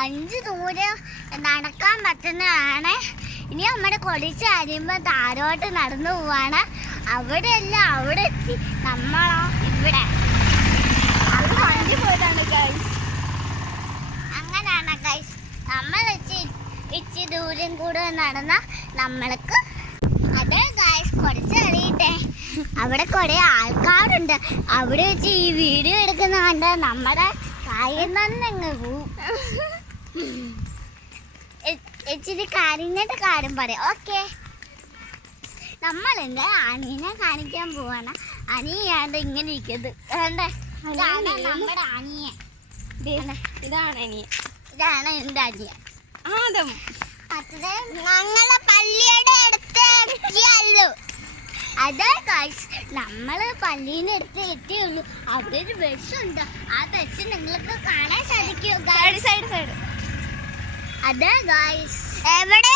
5 ദൂരം നടക്കാൻ പറ്റുന്നതാണ്. ഇനി നമ്മുടെ കൊടിച്ച് കഴിയുമ്പോൾ താഴോട്ട് നടന്നു പോവാണ്. അവിടെയല്ല, അവിടെ എത്തി. നമ്മളോ ഇവിടെ അങ്ങനെയാണ് ഗൈസ്. നമ്മൾ ഇച്ചിരി ദൂരം കൂടെ നടന്ന നമ്മൾക്ക് അതെ ഗൈസ്. കുറച്ച് അറിയട്ടെ, അവിടെ കുറെ ആൾക്കാരുണ്ട്. അവിടെ വെച്ച് ഈ വീഡിയോ എടുക്കുന്ന കണ്ട നമ്മുടെ കാര്യം തന്നെ അങ്ങ് പോവും. ഇച്ചിരി കരഞ്ഞിട്ട് കാര്യം പറയാം. ഓക്കെ, നമ്മളെന്താ അനീനെ കാണിക്കാൻ പോവാണ്. അനിയാണ്ട് ഇങ്ങനെ ഇരിക്കുന്നത് വേണ്ടേ? ഇതാണ് നമ്മുടെ അനിയ. ഇതാണ് അനിയ. ഇതാണ് എന്റെ അനിയ. ഞങ്ങളെ പള്ളിയുടെ അടുത്ത് എത്തിയല്ലോ. അതെ ഗൈസ്, നമ്മള് പള്ളീന്ന് എടുത്ത് എത്തിയുള്ളൂ. അവിടെ ഒരു ബസ് ഉണ്ട്. ആ ബസ് നിങ്ങൾക്ക് കാണാൻ സാധിക്കുമോ? സൈഡ് അതെ ഗൈസ്. എവിടെ